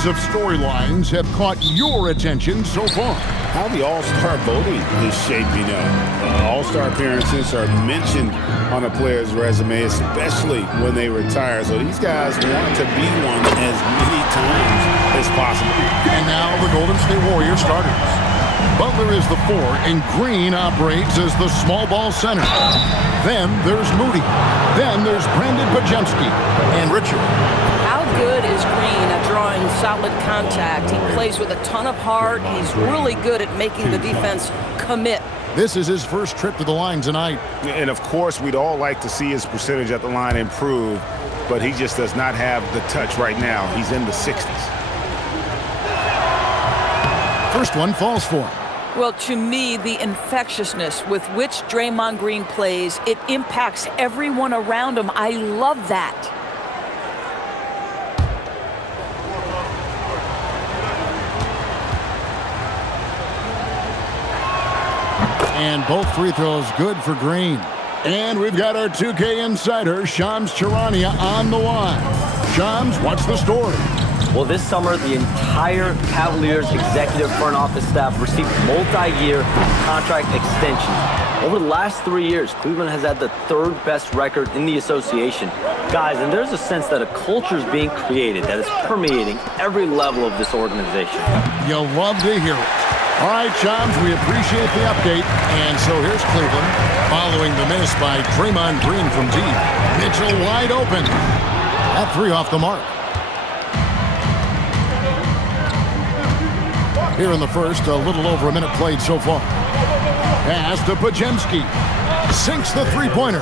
kinds of storylines have caught your attention so far? How the All-Star voting is shaping up. All-Star appearances are mentioned on a player's resume, especially when they retire. So these guys want to be one as many times as possible. And now the Golden State Warriors starters. Butler is the 4, and Green operates as the small ball center. Then there's Moody. Then there's Brandon Pajemski and Richard. How good is Green at drawing solid contact? He plays with a ton of heart. He's really good at making the defense commit. This is his first trip to the line tonight. And, of course, we'd all like to see his percentage at the line improve, but he just does not have the touch right now. He's in the 60s. First one falls for him. Well, to me, the infectiousness with which Draymond Green plays, it impacts everyone around him. I love that. And both free throws good for Green. And we've got our 2K insider, Shams Charania, on the line. Shams, what's the story? Well, this summer, the entire Cavaliers executive front office staff received multi-year contract extensions. Over the last 3 years, Cleveland has had the 3rd best record in the association. Guys, and there's a sense that a culture is being created that is permeating every level of this organization. You'll love to hear it. All right, Shams, we appreciate the update. And so here's Cleveland, following the miss by Draymond Green from deep. Mitchell wide open. That 3 off the mark. Here in the first, a little over a minute played so far. Pass to Pajemski. Sinks the three-pointer.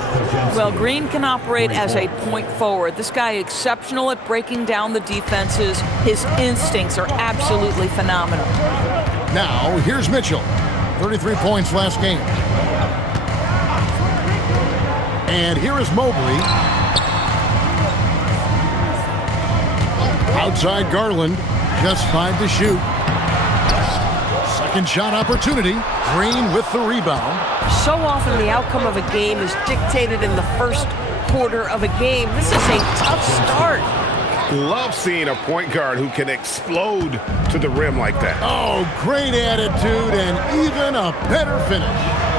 Well, Green can operate as a point forward. This guy exceptional at breaking down the defenses. His instincts are absolutely phenomenal. Now, here's Mitchell. 33 points last game. And here is Mobley. Outside Garland. Just 5 to shoot. Second shot opportunity. Green with the rebound. So often the outcome of a game is dictated in the first quarter of a game. This is a tough start. Love seeing a point guard who can explode to the rim like that. Oh, great attitude and even a better finish.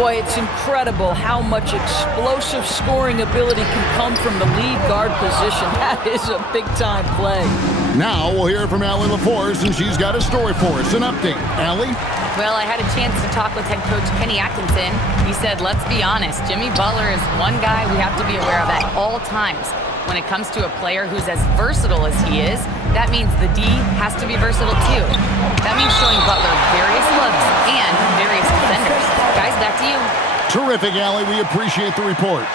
Boy, it's incredible how much explosive scoring ability can come from the lead guard position. That is a big-time play. Now we'll hear from Allie LaForce, and she's got a story for us. An update. Allie? Well, I had a chance to talk with head coach Kenny Atkinson. He said, let's be honest, Jimmy Butler is one guy we have to be aware of at all times. When it comes to a player who's as versatile as he is, that means the D has to be versatile too. That means showing Butler various looks and various defenders. Guys, back to you. Terrific, Allie. We appreciate the report.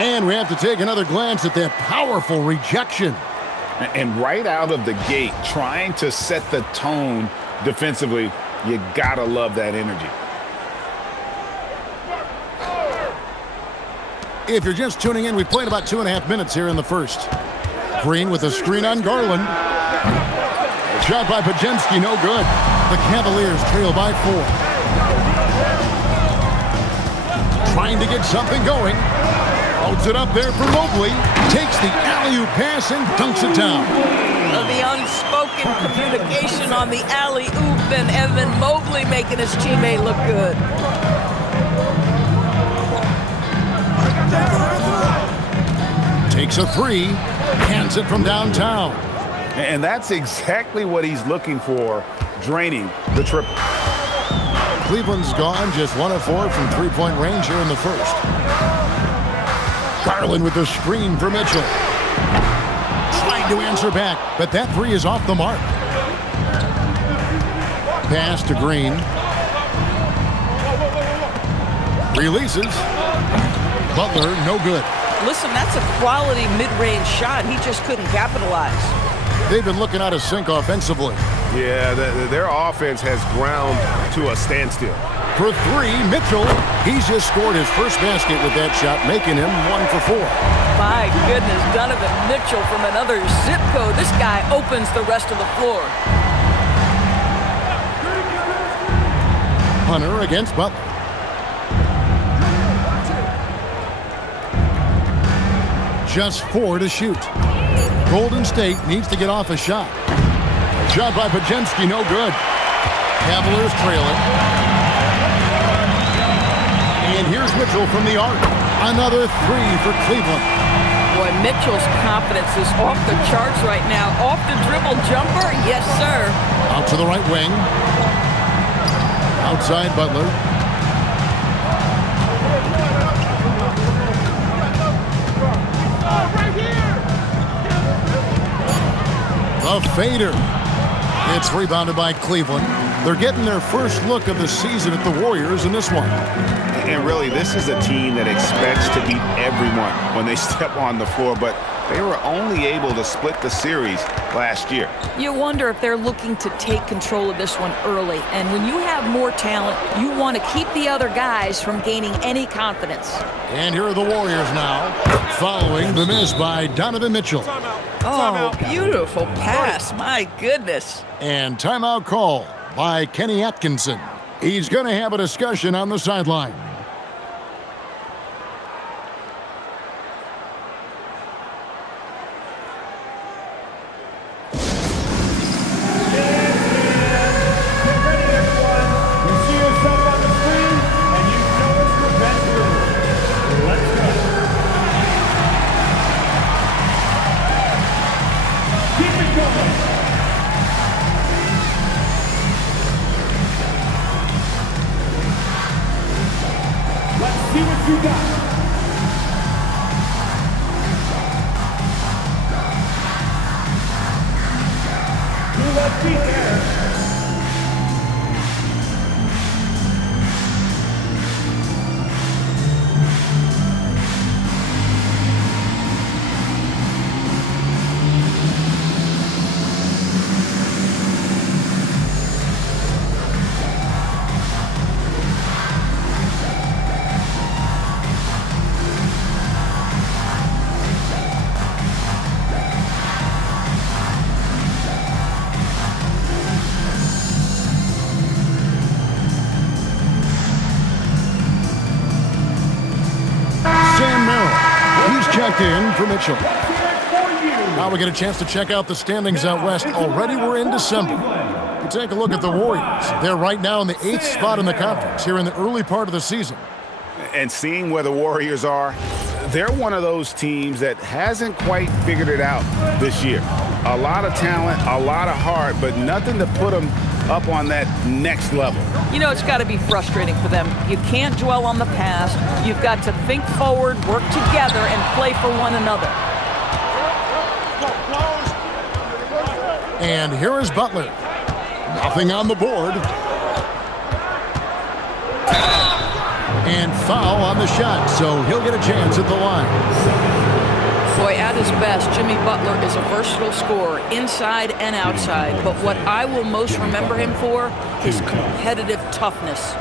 And we have to take another glance at that powerful rejection. And right out of the gate, trying to set the tone defensively, you gotta love that energy. If you're just tuning in, we've played about 2.5 minutes here in the first. Green with a screen on Garland. Shot by Pajemski, no good. The Cavaliers trail by 4. Trying to get something going. Holds it up there for Mobley. Takes the alley-oop pass and dunks it down. The unspoken communication on the alley-oop, and Evan Mobley making his teammate look good. Takes a 3, hands it from downtown. And that's exactly what he's looking for, draining the triple. Cleveland's gone just 1 of 4 from three-point range here in the first. Garland with the screen for Mitchell. Trying to answer back, but that 3 is off the mark. Pass to Green. Releases. Butler, no good. Listen, that's a quality mid-range shot. He just couldn't capitalize. They've been looking out of sync offensively. Yeah, their offense has ground to a standstill. For 3, Mitchell. He's just scored his first basket with that shot, making him 1 for 4. My goodness, Donovan Mitchell from another zip code. This guy opens the rest of the floor. Hunter against Butler. Just 4 to shoot. Golden State needs to get off a shot. Shot by Pajemski, no good. Cavaliers trail it. And here's Mitchell from the arc. Another three for Cleveland. Boy, Mitchell's confidence is off the charts right now. Off the dribble jumper, yes, sir. Out to the right wing. Outside Butler. The fader. It's rebounded by Cleveland. They're getting their first look of the season at the Warriors in this one. And really, this is a team that expects to beat everyone when they step on the floor, but they were only able to split the series last year. You wonder if they're looking to take control of this one early. And when you have more talent, you want to keep the other guys from gaining any confidence. And here are the Warriors now, following the miss by Donovan Mitchell. Oh, beautiful pass. My goodness. And timeout call by Kenny Atkinson. He's going to have a discussion on the sideline. Checked in for Mitchell. Now we get a chance to check out the standings out west. Already we're in December. You take a look at the Warriors. They're right now in the 8th spot in the conference here in the early part of the season. And seeing where the Warriors are, they're one of those teams that hasn't quite figured it out this year. A lot of talent, a lot of heart, but nothing to put them up on that next level. You know, it's got to be frustrating for them. You can't dwell on the past. You've got to think forward, work together, and play for one another. And here is Butler. Nothing on the board. And foul on the shot, so he'll get a chance at the line. Boy, at his best, Jimmy Butler is a versatile scorer, inside and outside. But what I will most remember him for is competitive toughness.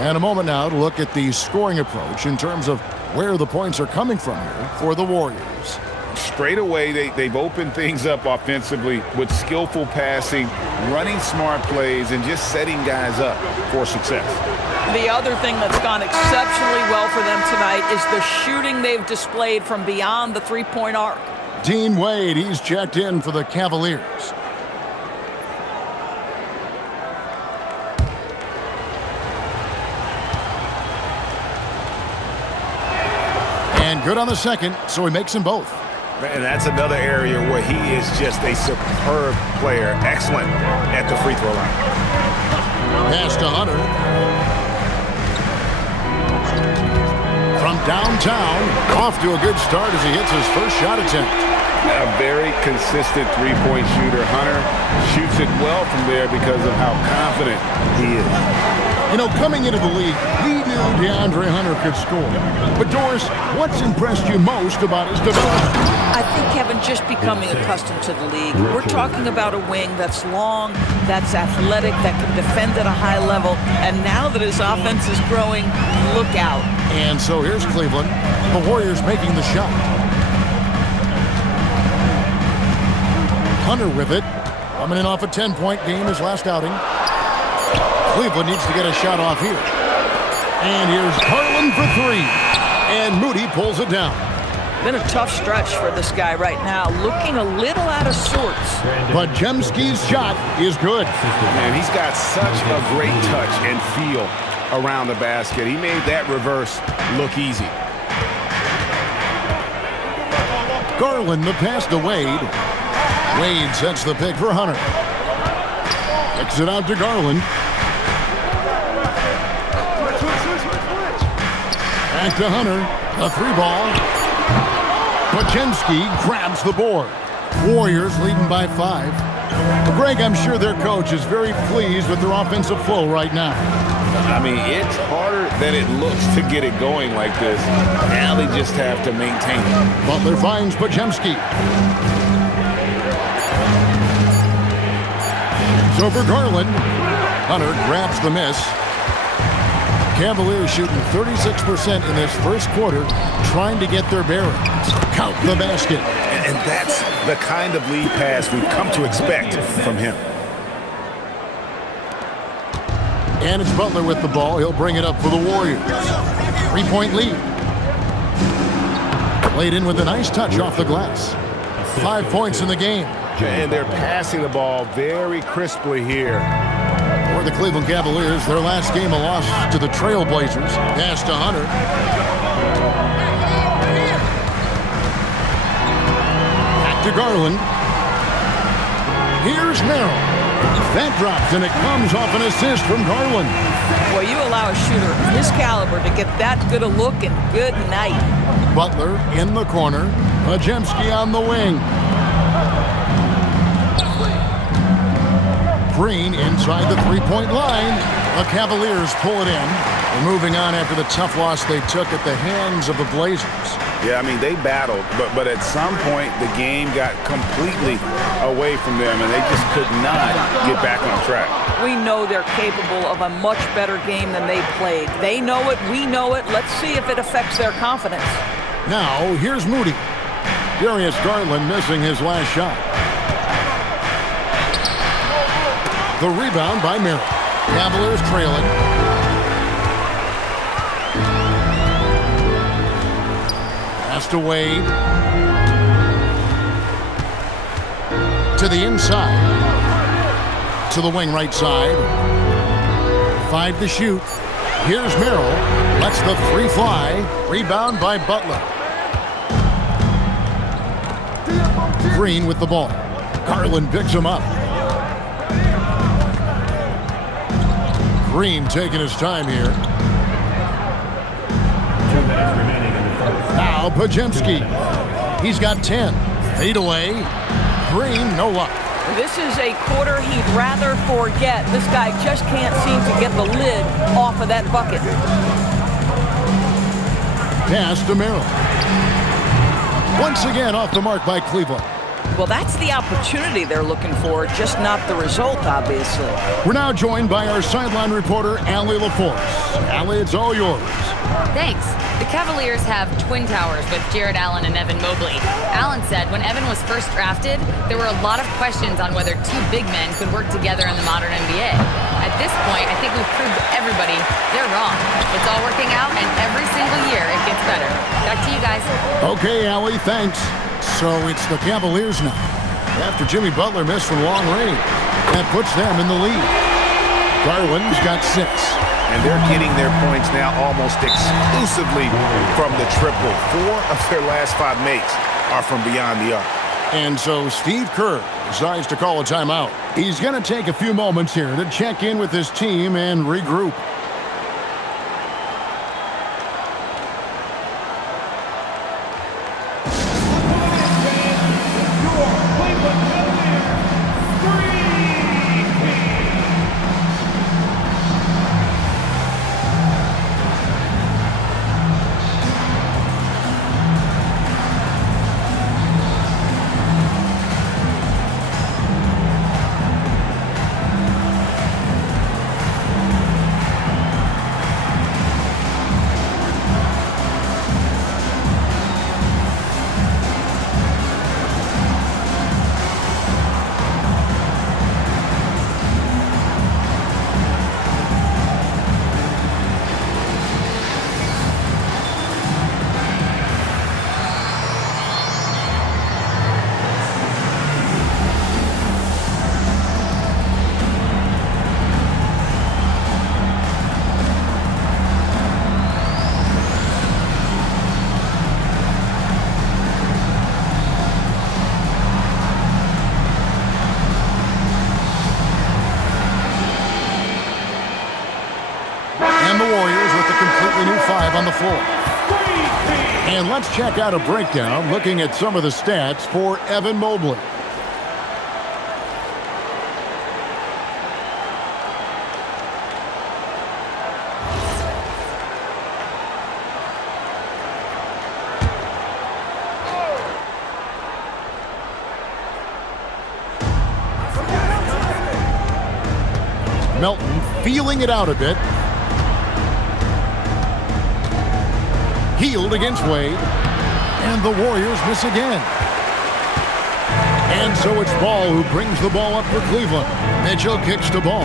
And a moment now to look at the scoring approach in terms of where the points are coming from here for the Warriors. Straight away, they've opened things up offensively with skillful passing, running smart plays, and just setting guys up for success. The other thing that's gone exceptionally well for them tonight is the shooting they've displayed from beyond the three-point arc. Dean Wade, he's checked in for the Cavaliers. And good on the second, so he makes them both. And that's another area where he is just a superb player. Excellent at the free throw line. Pass to Hunter. From downtown, off to a good start as he hits his first shot attempt. A very consistent three-point shooter. Hunter shoots it well from there because of how confident he is. You know, coming into the league, we knew DeAndre Hunter could score. But, Doris, what's impressed you most about his development? I think, Kevin, just becoming accustomed to the league. We're talking about a wing that's long, that's athletic, that can defend at a high level. And now that his offense is growing, look out. And so here's Cleveland. The Warriors making the shot. Hunter with it. Coming in off a 10-point game his last outing. Cleveland needs to get a shot off here. And here's Garland for three. And Moody pulls it down. Been a tough stretch for this guy right now. Looking a little out of sorts. Podziemski's shot is good. Man, he's got such a great touch and feel around the basket. He made that reverse look easy. Garland, the pass to Wade. Wade sets the pick for Hunter. Kicks it out to Garland. Back to Hunter. A 3-ball. Podziemski grabs the board. Warriors leading by 5. Greg, I'm sure their coach is very pleased with their offensive flow right now. I mean, it's harder than it looks to get it going like this. Now they just have to maintain it. Butler finds Podziemski. It's over Garland. Hunter grabs the miss. Cavaliers shooting 36% in this first quarter, trying to get their bearings. Count the basket. And that's the kind of lead pass we've come to expect from him. And it's Butler with the ball. He'll bring it up for the Warriors. 3-point lead. Played in with a nice touch off the glass. 5 points in the game. And they're passing the ball very crisply here. For the Cleveland Cavaliers, their last game a loss to the Trailblazers. Pass to Hunter. Back to Garland. Here's Merrill. That drops, and it comes off an assist from Garland. Well, you allow a shooter of his caliber to get that good a look, and good night. Butler in the corner. Podziemski on the wing. Green inside the 3-point line. The Cavaliers pull it in. They're moving on after the tough loss they took at the hands of the Blazers. Yeah, I mean, they battled, but at some point the game got completely away from them, and they just could not get back on track. We know they're capable of a much better game than they played. They know it, we know it. Let's see if it affects their confidence. Now, here's Moody. Darius Garland missing his last shot. The rebound by Merrill. Cavaliers trailing. Pass to Wade. To the inside. To the wing right side. 5 to shoot. Here's Merrill. Lets the 3 fly. Rebound by Butler. Green with the ball. Garland picks him up. Green taking his time here. Now Podziemski. He's got 10. Fade away. Green, no luck. This is a quarter he'd rather forget. This guy just can't seem to get the lid off of that bucket. Pass to Merrill. Once again off the mark by Cleveland. Well, that's the opportunity they're looking for, just not the result, obviously. We're now joined by our sideline reporter, Allie LaForce. Allie, it's all yours. Thanks. The Cavaliers have twin towers with Jared Allen and Evan Mobley. Allen said when Evan was first drafted, there were a lot of questions on whether 2 big men could work together in the modern NBA. At this point, I think we've proved to everybody they're wrong. It's all working out, and every single year it gets better. Back to you guys. Okay, Allie, thanks. So it's the Cavaliers now. After Jimmy Butler missed from long range, that puts them in the lead. Garland's got 6. And they're getting their points now almost exclusively from the triple. 4 of their last 5 makes are from beyond the arc. And so Steve Kerr decides to call a timeout. He's going to take a few moments here to check in with his team and regroup. completely new 5 on the floor. And let's check out a breakdown looking at some of the stats for Evan Mobley. Melton feeling it out a bit. Healed against Wade. And the Warriors miss again. And so it's Ball who brings the ball up for Cleveland. Mitchell kicks to Ball.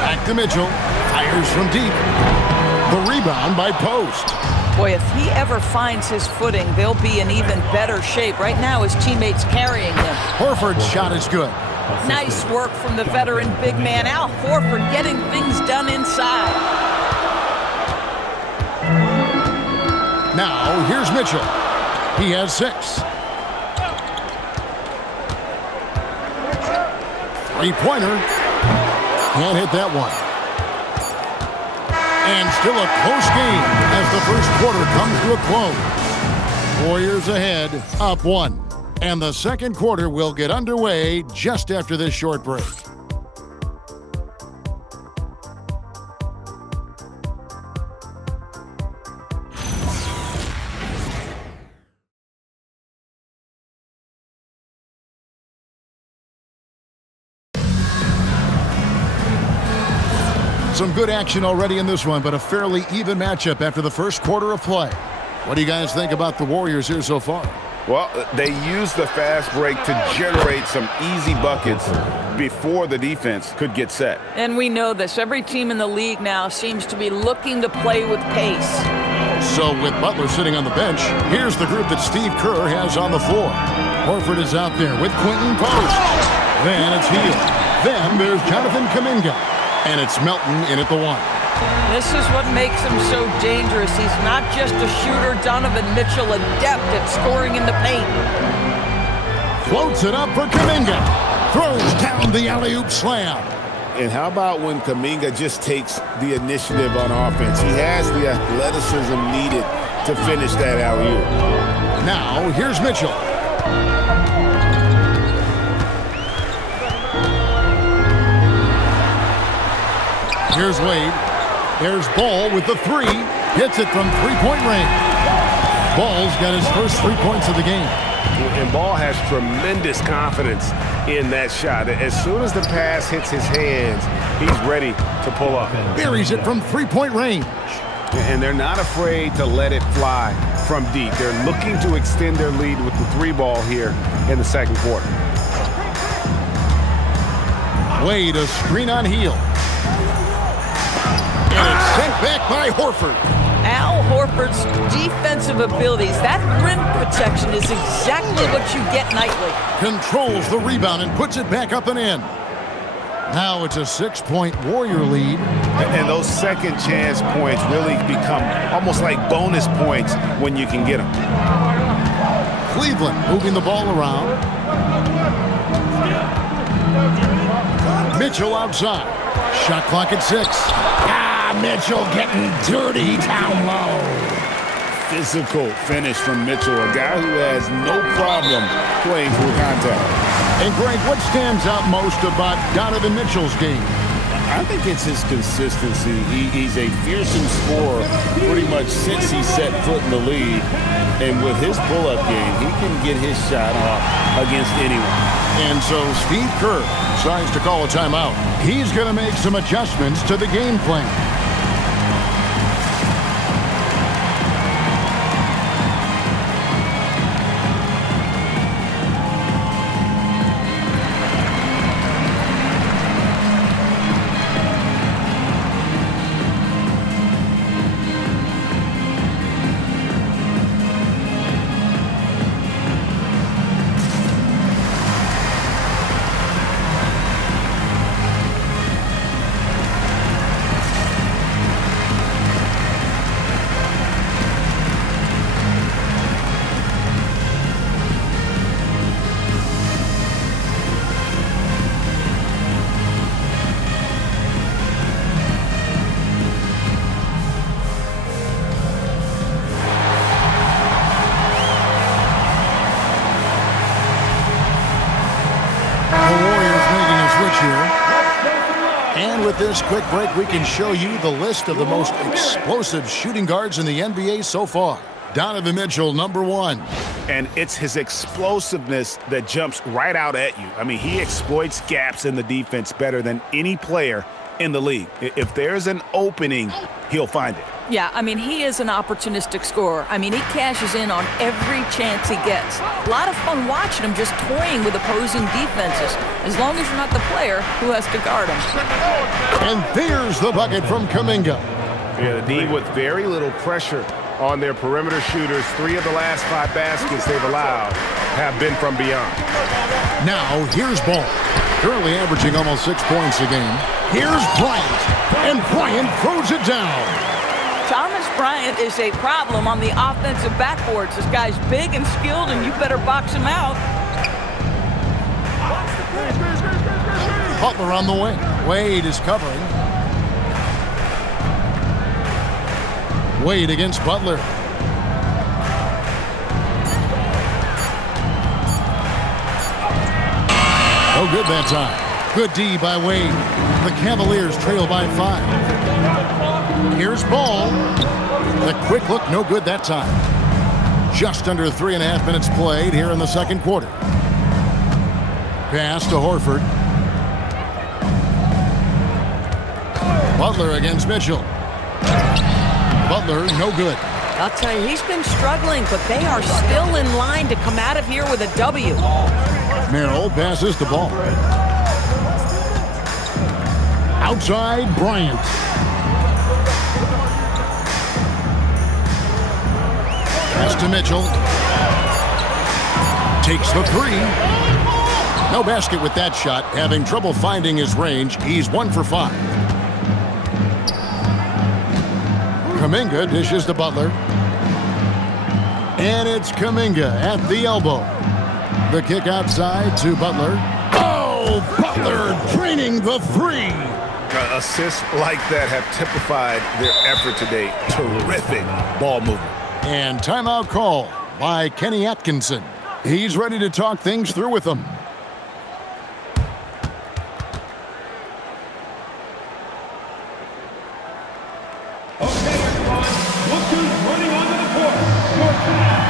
Back to Mitchell. Fires from deep. The rebound by Post. Boy, if he ever finds his footing, they'll be in even better shape. Right now, his teammates carrying him. Horford's shot is good. Nice work from the veteran big man, Al Horford, getting things done inside. Now, here's Mitchell. He has 6. Three-pointer. Can't hit that one. And still a close game as the first quarter comes to a close. Warriors ahead, up 1. And the second quarter will get underway just after this short break. Some good action already in this one, but a fairly even matchup after the first quarter of play. What do you guys think about the Warriors here so far? Well, they used the fast break to generate some easy buckets before the defense could get set. And we know this. Every team in the league now seems to be looking to play with pace. So with Butler sitting on the bench, here's the group that Steve Kerr has on the floor. Horford is out there with Quentin Post. Then it's Hield. Then there's Jonathan Kuminga. And it's Melton in at the 1. This is what makes him so dangerous. He's not just a shooter. Donovan Mitchell, adept at scoring in the paint. Floats it up for Kuminga. Throws down the alley-oop slam. And how about when Kuminga just takes the initiative on offense? He has the athleticism needed to finish that alley-oop. Now, here's Mitchell. Here's Wade. There's Ball with the 3. Hits it from three-point range. Ball's got his first 3 points of the game. And Ball has tremendous confidence in that shot. As soon as the pass hits his hands, he's ready to pull up. Buries it from three-point range. And they're not afraid to let it fly from deep. They're looking to extend their lead with the 3-ball here in the second quarter. Wade, a screen on Hield. And it's sent back by Horford. Al Horford's defensive abilities, that rim protection is exactly what you get nightly. Controls the rebound and puts it back up and in. Now it's a 6-point Warrior lead. And those second chance points really become almost like bonus points when you can get them. Cleveland moving the ball around. Mitchell outside. Shot clock at 6. Mitchell getting dirty down low. Physical finish from Mitchell, a guy who has no problem playing through contact. And Greg, what stands out most about Donovan Mitchell's game? I think it's his consistency. He's a fearsome scorer pretty much since he set foot in the league. And with his pull-up game, he can get his shot off against anyone. And so Steve Kerr decides to call a timeout. He's going to make some adjustments to the game plan. And with this quick break, we can show you the list of the most explosive shooting guards in the NBA so far. Donovan Mitchell, number 1. And it's his explosiveness that jumps right out at you. I mean, he exploits gaps in the defense better than any player in the league. If there's an opening, he'll find it. Yeah, I mean, he is an opportunistic scorer. I mean, he cashes in on every chance he gets. A lot of fun watching him just toying with opposing defenses, as long as you're not the player who has to guard him. And there's the bucket from Kuminga. Yeah, the D with very little pressure on their perimeter shooters. 3 of the last 5 baskets they've allowed have been from beyond. Now, here's Ball. Currently averaging almost 6 points a game. Here's Bryant. And Bryant throws it down. Thomas Bryant is a problem on the offensive backboards. This guy's big and skilled, and you better box him out. Butler on the wing. Wade is covering. Wade against Butler. No good that time. Good D by Wade. The Cavaliers trail by 5. Here's Ball. The quick look, no good that time. Just under 3.5 minutes played here in the second quarter. Pass to Horford. Butler against Mitchell. Butler, no good. I'll tell you, he's been struggling, but they are still in line to come out of here with a W. Merrill passes the ball. Outside, Bryant. Pass to Mitchell. Takes the 3. No basket with that shot. Having trouble finding his range. He's 1 for 5. Kuminga dishes to Butler. And it's Kuminga at the elbow. The kick outside to Butler. Oh, Butler draining the 3. Assists like that have typified their effort today. Terrific ball movement. And timeout call by Kenny Atkinson. He's ready to talk things through with them. Okay, everyone. Look who's running onto the court. Your champion.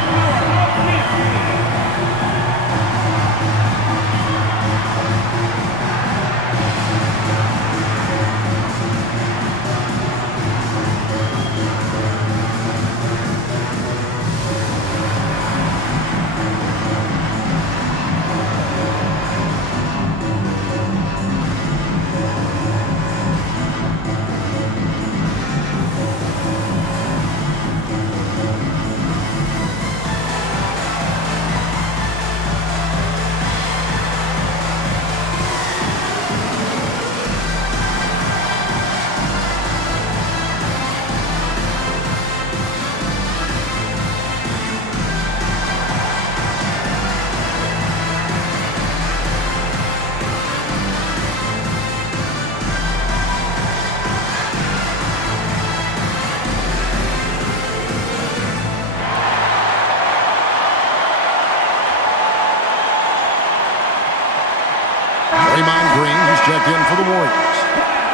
Checked in for the Warriors.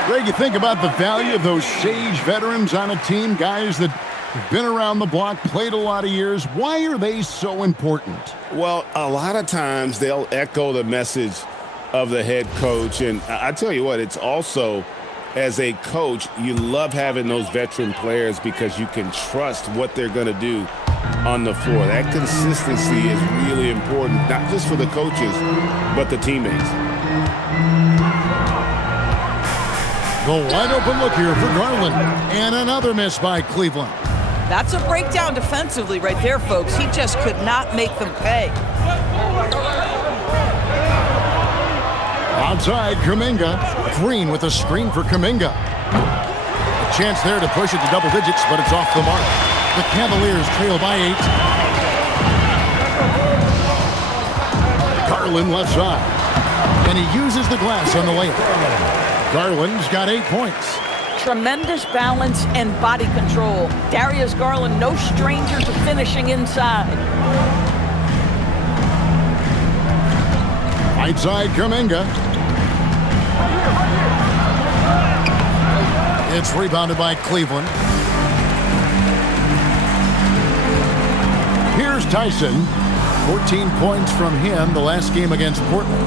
Greg, you think about the value of those sage veterans on a team, guys that have been around the block, played a lot of years. Why are they so important? Well, a lot of times they'll echo the message of the head coach. And I tell you what, it's also, as a coach, you love having those veteran players because you can trust what they're going to do on the floor. That consistency is really important, not just for the coaches, but the teammates. The wide open look here for Garland. And another miss by Cleveland. That's a breakdown defensively right there, folks. He just could not make them pay. Outside, Kuminga. Green with a screen for Kuminga. A chance there to push it to double digits, but it's off the mark. The Cavaliers trail by 8. Garland left side. And he uses the glass on the layup. Garland's got 8 points. Tremendous balance and body control. Darius Garland, no stranger to finishing inside. Right side, Kuminga. It's rebounded by Cleveland. Here's Tyson. 14 points from him the last game against Portland.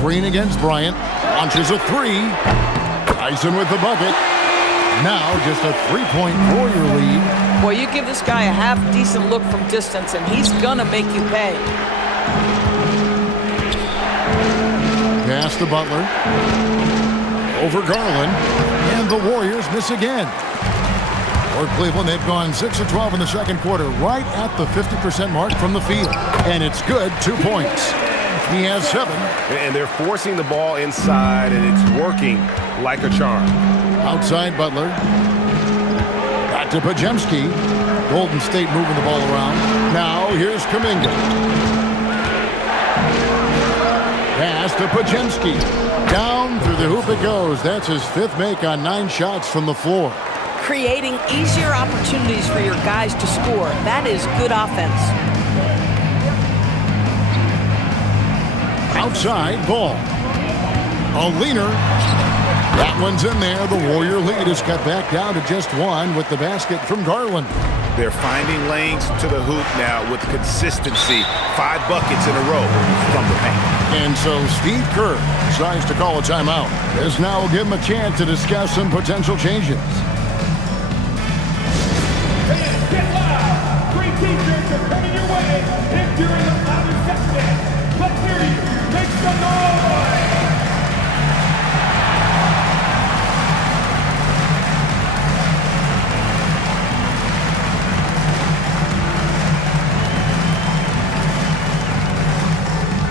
Green against Bryant. Launches a three. Tyson with the bucket. Now just a 3-point Warrior lead. Boy, you give this guy a half-decent look from distance, and he's going to make you pay. Pass to Butler. Over Garland. And the Warriors miss again. For Cleveland, they've gone 6 of 12 in the second quarter, right at the 50% mark from the field. And it's good, 2 points. He has 7. And they're forcing the ball inside, and it's working like a charm. Outside Butler. Back to Pajemski. Golden State moving the ball around. Now here's Kuminga. Pass to Pajemski. Down through the hoop it goes. That's his 5th make on 9 shots from the floor. Creating easier opportunities for your guys to score. That is good offense. Outside ball. A leaner. That one's in there. The Warrior lead is cut back down to just 1 with the basket from Garland. They're finding lanes to the hoop now with consistency. 5 buckets in a row from the paint. And so Steve Kerr decides to call a timeout. This now will give him a chance to discuss some potential changes. Get loud! Great teachers are coming your way. If you're in the louder section, let's hear you. Make some noise!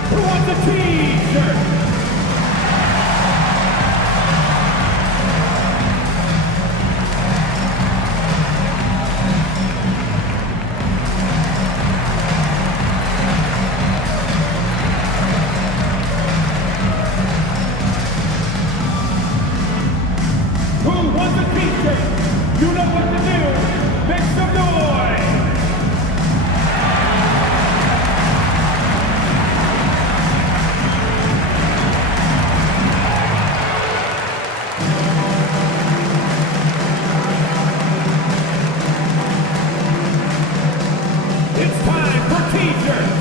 Who wants a t-shirt? You know what to do. Make some noise. It's time for t-shirts.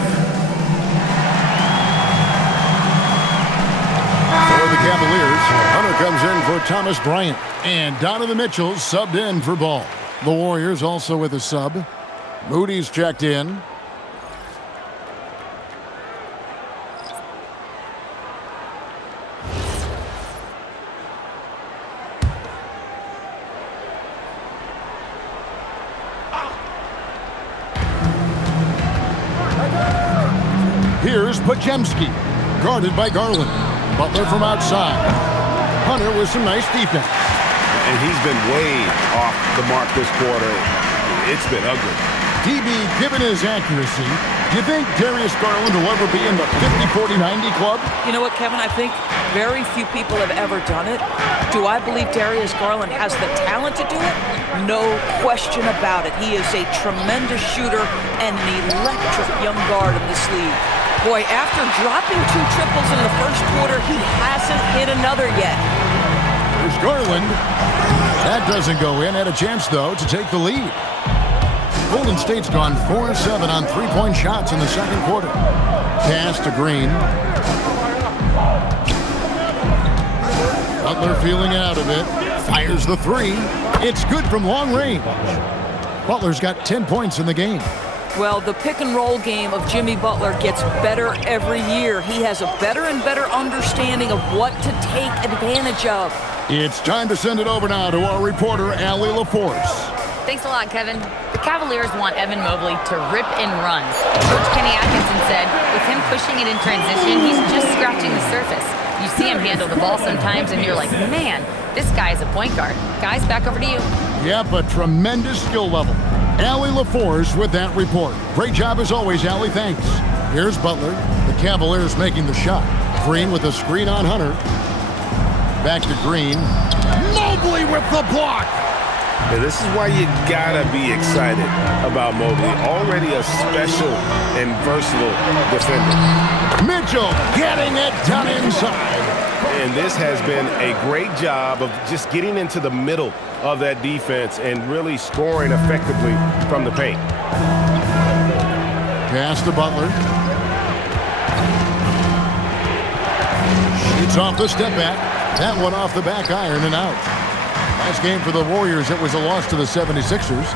For the Cavaliers, Hunter comes in for Thomas Bryant. And Donovan Mitchell subbed in for Ball. The Warriors also with a sub. Moody's checked in. Here's Pajemski, guarded by Garland. Butler from outside. Hunter with some nice defense. And he's been way off the mark this quarter. It's been ugly. DB, given his accuracy, do you think Darius Garland will ever be in the 50-40-90 club? You know what, Kevin? I think very few people have ever done it. Do I believe Darius Garland has the talent to do it? No question about it. He is a tremendous shooter and an electric young guard in this league. Boy, after dropping 2 triples in the first quarter, he hasn't hit another yet. There's Garland. That doesn't go in. Had a chance, though, to take the lead. Golden State's gone 4-7 on 3-point shots in the second quarter. Pass to Green. Butler feeling out of it. Fires the 3. It's good from long range. Butler's got 10 points in the game. Well, the pick-and-roll game of Jimmy Butler gets better every year. He has a better and better understanding of what to take advantage of. It's time to send it over now to our reporter, Allie LaForce. Thanks a lot, Kevin. The Cavaliers want Evan Mobley to rip and run. Coach Kenny Atkinson said, with him pushing it in transition, he's just scratching the surface. You see him handle the ball sometimes, and you're like, man, this guy is a point guard. Guys, back over to you. Yep, a tremendous skill level. Allie LaForce with that report. Great job as always, Allie. Thanks. Here's Butler. The Cavaliers making the shot. Green with a screen on Hunter. Back to Green. Mobley with the block. And this is why you gotta be excited about Mobley. Already a special and versatile defender. Mitchell getting it done inside. And this has been a great job of just getting into the middle of that defense and really scoring effectively from the paint. Pass to Butler. Shoots off the step back. That one off the back iron and out. Last game for the Warriors, it was a loss to the 76ers.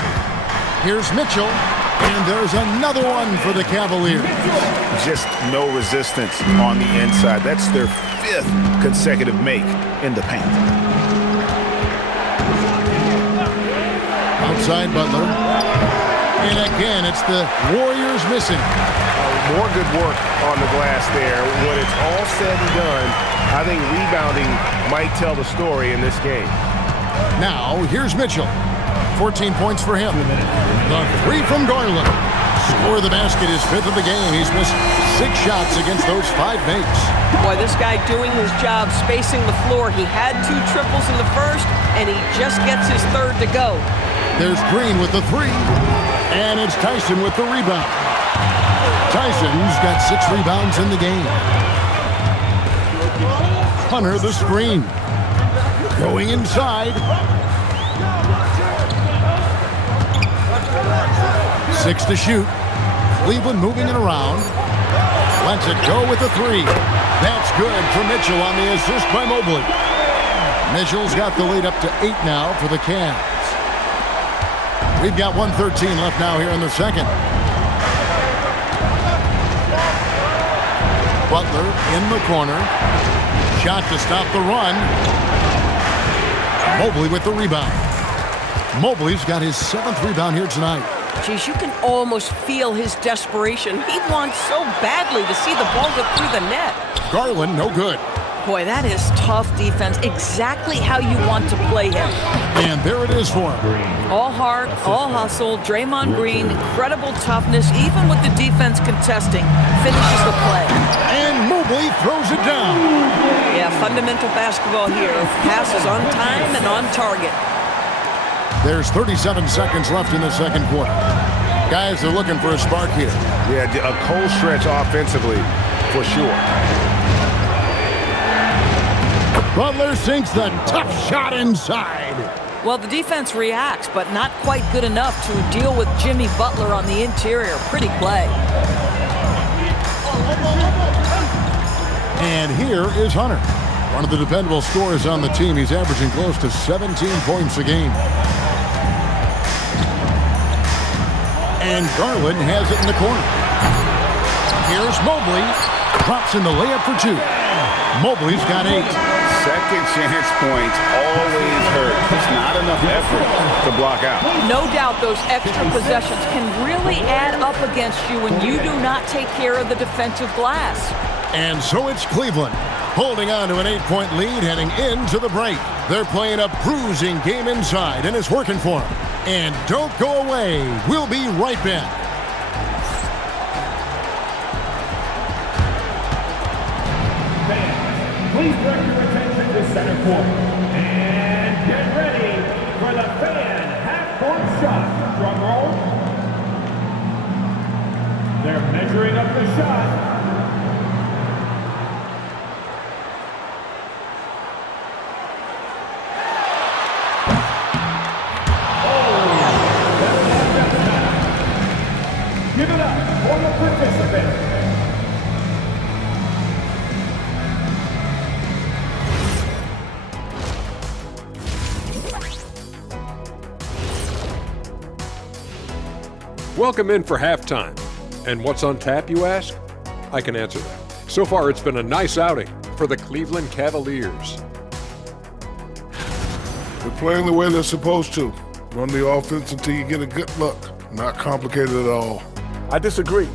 Here's Mitchell. And there's another one for the Cavaliers. Just no resistance on the inside. That's their 5th consecutive make in the paint. Outside Butler. And again, it's the Warriors missing. More good work on the glass there. When it's all said and done, I think rebounding might tell the story in this game. Now, here's Mitchell. 14 points for him. The 3 from Garland. Score the basket, his 5th of the game. He's missed 6 shots against those 5 mates. Boy, this guy doing his job, spacing the floor. He had 2 triples in the first, and he just gets his 3rd to go. There's Green with the 3. And it's Tyson with the rebound. Tyson's got 6 rebounds in the game. Hunter the screen. Going inside. 6 to shoot. Cleveland moving it around. Lets it go with the 3. That's good for Mitchell on the assist by Mobley. Mitchell's got the lead up to 8 now for the Cavs. We've got 1:13 left now here in the second. Butler in the corner. Shot to stop the run. Mobley with the rebound. Mobley's got his 7th rebound here tonight. Geez, you can almost feel his desperation. He wants so badly to see the ball go through the net. Garland, no good. Boy, that is tough defense. Exactly how you want to play him. And there it is for him. All heart, all hustle. Draymond Green, incredible toughness, even with the defense contesting. Finishes the play. And Mobley throws it down. Yeah, fundamental basketball here. Passes on time and on target. There's 37 seconds left in the second quarter. Guys are looking for a spark here. Yeah, a cold stretch offensively for sure. Butler sinks the tough shot inside. Well, the defense reacts, but not quite good enough to deal with Jimmy Butler on the interior. Pretty play. And here is Hunter. One of the dependable scorers on the team. He's averaging close to 17 points a game. And Garland has it in the corner. Here's Mobley. Drops in the layup for 2. Mobley's got 8. Second chance points always hurt. It's not enough effort to block out. No doubt those extra possessions can really add up against you when you do not take care of the defensive glass. And so it's Cleveland holding on to an 8-point lead heading into the break. They're playing a bruising game inside, and it's working for them. And don't go away. We'll be right back. Fans, please direct your attention to center court. And get ready for the fan half-court shot. Drum roll. They're measuring up the shot. Give it up for the participants. Welcome in for halftime. And what's on tap, you ask? I can answer that. So far, it's been a nice outing for the Cleveland Cavaliers. They're playing the way they're supposed to. Run the offense until you get a good look. Not complicated at all. I disagree.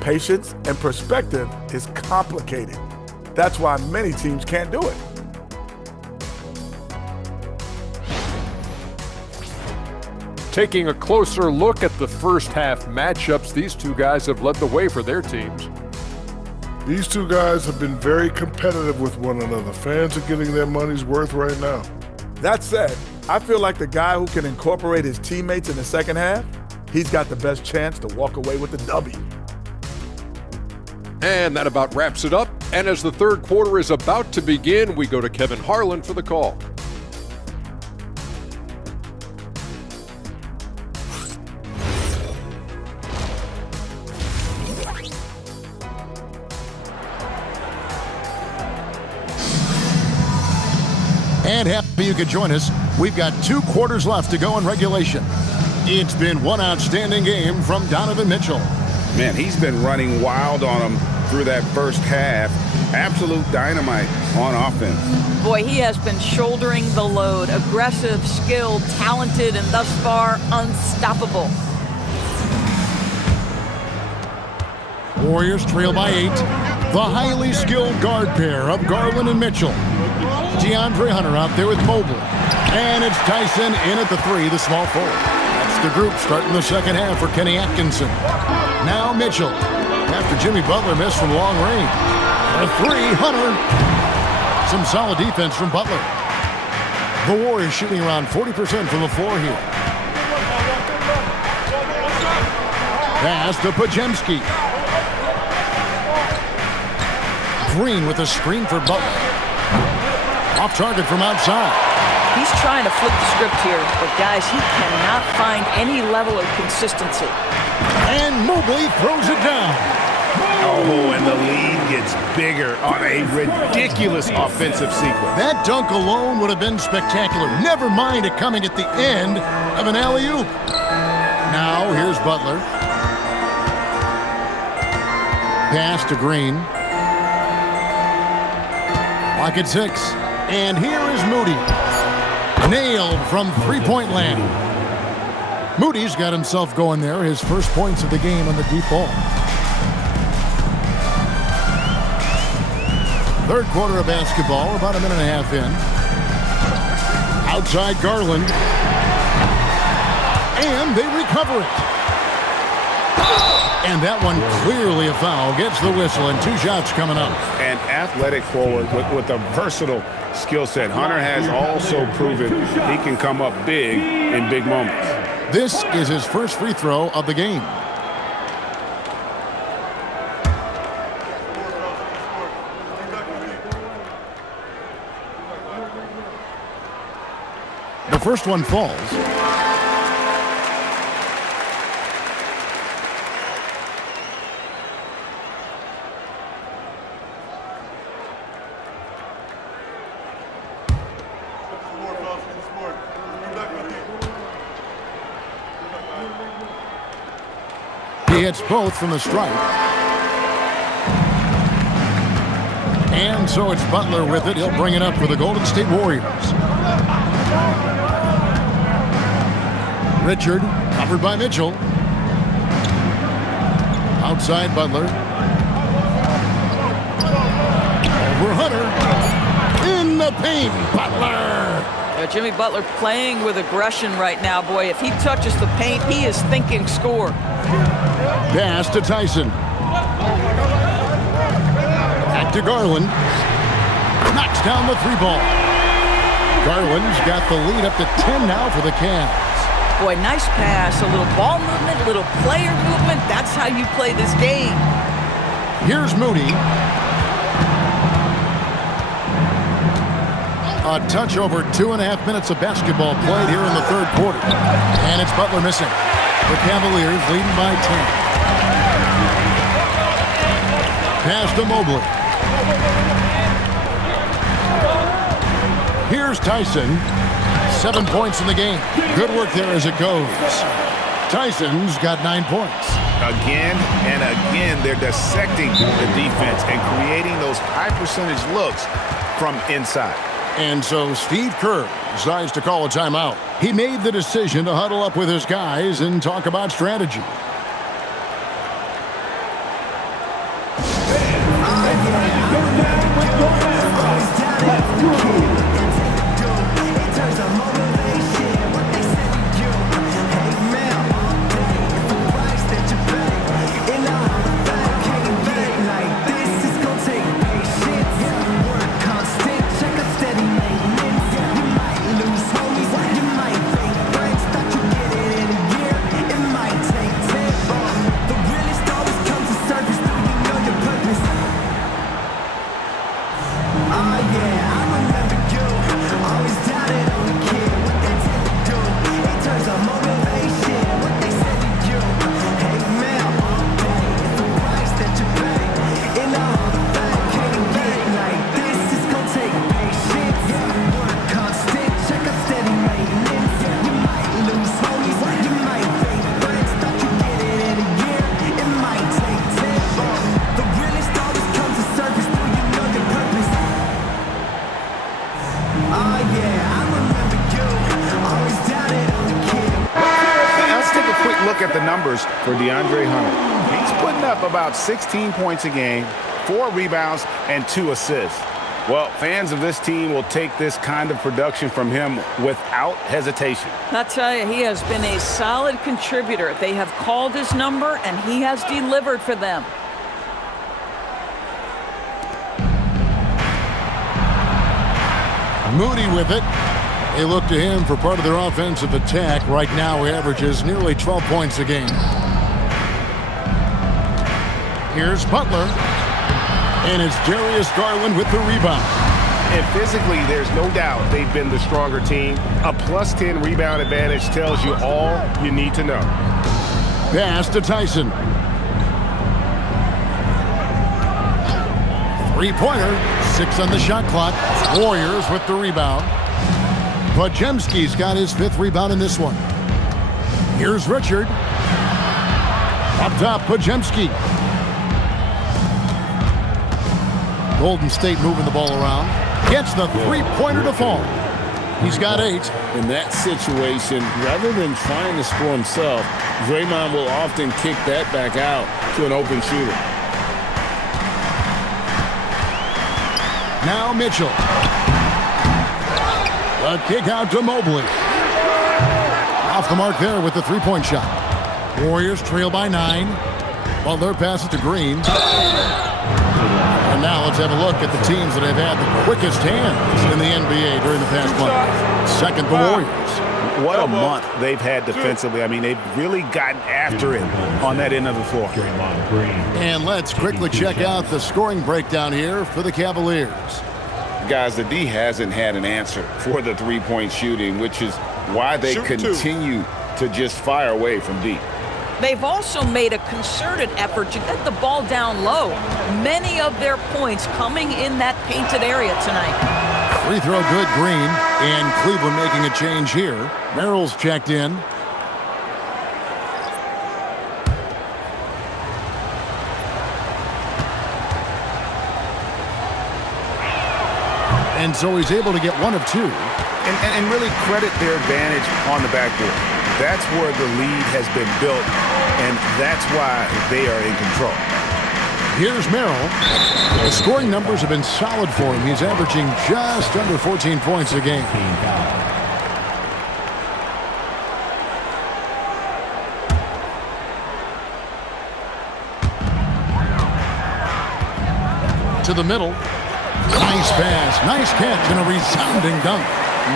Patience and perspective is complicated. That's why many teams can't do it. Taking a closer look at the first half matchups, these two guys have led the way for their teams. These two guys have been very competitive with one another. Fans are getting their money's worth right now. That said, I feel like the guy who can incorporate his teammates in the second half, he's got the best chance to walk away with the W. And that about wraps it up. And as the third quarter is about to begin, we go to Kevin Harlan for the call. And happy you could join us. We've got 2 quarters left to go in regulation. It's been one outstanding game from Donovan Mitchell. Man, he's been running wild on them through that first half. Absolute dynamite on offense. Boy, he has been shouldering the load. Aggressive, skilled, talented, and thus far unstoppable. Warriors trail by 8. The highly skilled guard pair of Garland and Mitchell. DeAndre Hunter out there with Mobley. And it's Tyson in at the 3, the small forward. That's the group starting the second half for Kenny Atkinson. Now Mitchell, after Jimmy Butler missed from long range. The 3, Hunter. Some solid defense from Butler. The Warriors shooting around 40% from the floor here. Pass to Podziemski. Green with a screen for Butler. Off target from outside. He's trying to flip the script here, but guys, he cannot find any level of consistency. And Mobley throws it down. Oh, and the lead gets bigger on a ridiculous offensive sequence. That dunk alone would have been spectacular. Never mind it coming at the end of an alley-oop. Now, here's Butler. Pass to Green. Clock at 6. And here is Moody. Nailed from three-point land. Moody's got himself going there. His first points of the game on the deep ball. Third quarter of basketball, about a minute and a half in. Outside Garland. And they recover it. And that one clearly a foul. Gets the whistle and 2 shots coming up. An athletic forward with a versatile skill set. Hunter has also proven he can come up big in big moments. This is his first free throw of the game. The first one falls. He hits both from the stripe. And so it's Butler with it. He'll bring it up for the Golden State Warriors. Richard, covered by Mitchell. Outside Butler. Over Hunter. In the paint, Butler. Jimmy Butler playing with aggression right now. Boy, if he touches the paint, he is thinking score. Pass to Tyson. Back to Garland. Knocks down the 3 ball. Garland's got the lead up to 10 now for the Cavs. Boy, nice pass. A little ball movement, a little player movement. That's how you play this game. Here's Moody. A touch over 2.5 minutes of basketball played here in the third quarter. And it's Butler missing. The Cavaliers leading by 10. Pass to Mobley. Here's Tyson. 7 points in the game. Good work there as it goes. Tyson's got 9 points. Again and again, they're dissecting the defense and creating those high percentage looks from inside. And so Steve Kerr decides to call a timeout. He made the decision to huddle up with his guys and talk about strategy. numbers for DeAndre Hunter. He's putting up about 16 points a game, 4 rebounds, and 2 assists. Well, fans of this team will take this kind of production from him without hesitation. I'll tell you, he has been a solid contributor. They have called his number, and he has delivered for them. Moody with it. They look to him for part of their offensive attack. Right now, he averages nearly 12 points a game. Here's Butler. And it's Darius Garland with the rebound. And physically, there's no doubt they've been the stronger team. A +10 rebound advantage tells you all you need to know. Pass to Tyson. Three-pointer. 6 on the shot clock. Warriors with the rebound. Podziemski's got his 5th rebound in this one. Here's Richard. Up top, Podziemski. Golden State moving the ball around. Gets the three-pointer to fall. He's got 8. In that situation, rather than trying to score himself, Draymond will often kick that back out to an open shooter. Now Mitchell. A kick out to Mobley. Off the mark there with the three-point shot. Warriors trail by 9. Butler passes to Green. And now let's have a look at the teams that have had the quickest hands in the NBA during the past month. Second, the Warriors. What a month they've had defensively. I mean, they've really gotten after it on that end of the floor. And let's quickly check out the scoring breakdown here for the Cavaliers. Guys, the D hasn't had an answer for the three-point shooting, which is why they continue to just fire away from deep. They've also made a concerted effort to get the ball down low. Many of their points coming in that painted area tonight. Free throw good, Green. And Cleveland making a change here. Merrill's checked in. And so he's able to get 1 of 2. And really credit their advantage on the backboard. That's where the lead has been built, and that's why they are in control. Here's Merrill. The scoring numbers have been solid for him. He's averaging just under 14 points a game. To the middle. Nice pass, nice catch, and a resounding dunk.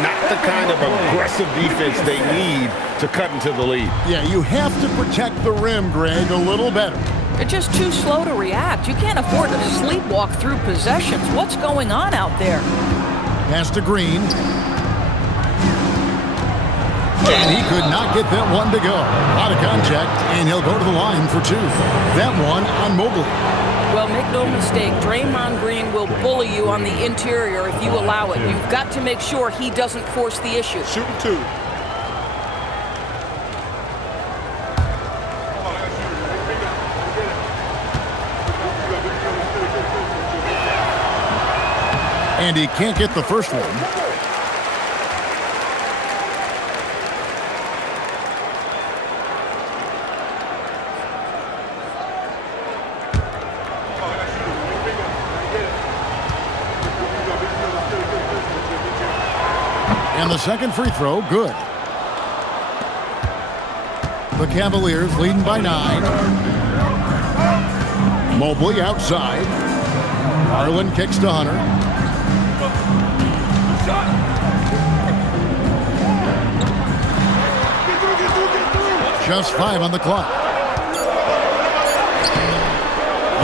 Not the kind of aggressive defense they need to cut into the lead. Yeah, you have to protect the rim, Greg, a little better. They're just too slow to react. You can't afford to sleepwalk through possessions. What's going on out there? Pass to Green. And he could not get that one to go. A lot of contact, and he'll go to the line for 2. That one on Mobley. Well, make no mistake, Draymond Green will bully you on the interior if you allow it. You've got to make sure he doesn't force the issue. Shooting 2. And he can't get the first one. And the second free throw, good. The Cavaliers leading by 9. Mobley outside. Garland kicks to Hunter. Just 5 on the clock.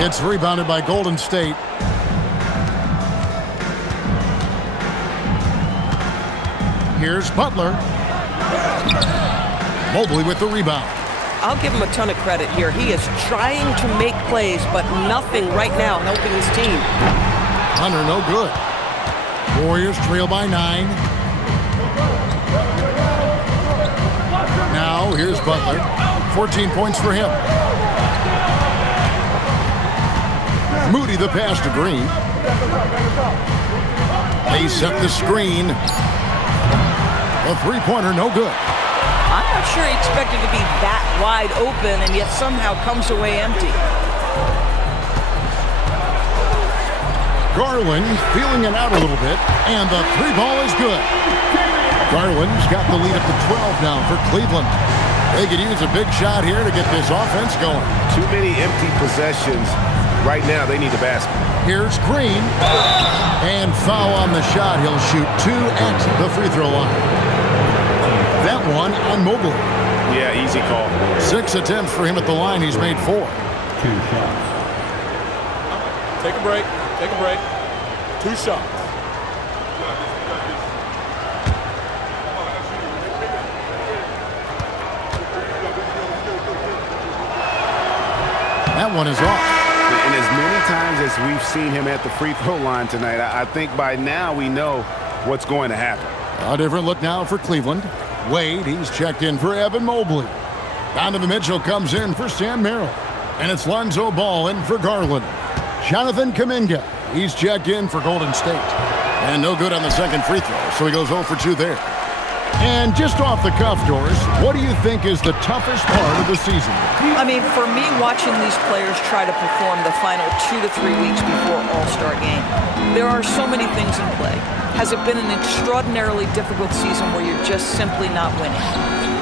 It's rebounded by Golden State. Here's Butler. Mobley with the rebound. I'll give him a ton of credit here. He is trying to make plays, but nothing right now helping his team. Hunter, no good. Warriors trail by 9. Now, here's Butler. 14 points for him. Moody the pass to Green. They set the screen. A three-pointer, no good. I'm not sure he expected to be that wide open and yet somehow comes away empty. Garland feeling it out a little bit, and the three ball is good. Garland's got the lead up to 12 now for Cleveland. They could use a big shot here to get this offense going. Too many empty possessions. Right now, they need a basket. Here's Green, and foul on the shot. He'll shoot 2 at the free throw line. That one on Mobley. Yeah, easy call. 6 attempts for him at the line. He's made 4. 2 shots. Take a break. Take a break. 2 shots. That one is off. And as many times as we've seen him at the free throw line tonight, I think by now we know what's going to happen. A different look now for Cleveland. Wade, he's checked in for Evan Mobley. Donovan Mitchell comes in for Sam Merrill. And it's Lonzo Ball in for Garland. Jonathan Kuminga, he's checked in for Golden State. And no good on the second free throw, so he goes 0 for 2 there. And just off the cuff, Doris, what do you think is the toughest part of the season? I mean, for me, watching these players try to perform the final 2 to 3 weeks before All-Star game, there are so many things in play. Has it been an extraordinarily difficult season where you're just simply not winning?